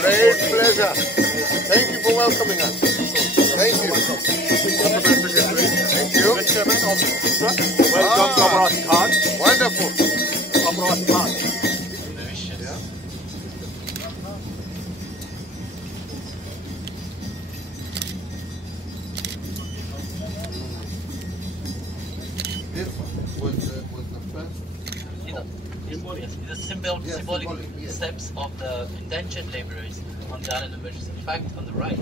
Great pleasure. Thank you for welcoming us. Thank you. Thank you. Welcome to Amrat Khan. Wonderful. Amrat Khan. This was the first. Yes, the symbolic steps of the indentured laborers on the island of Mauritius. In fact, on the right,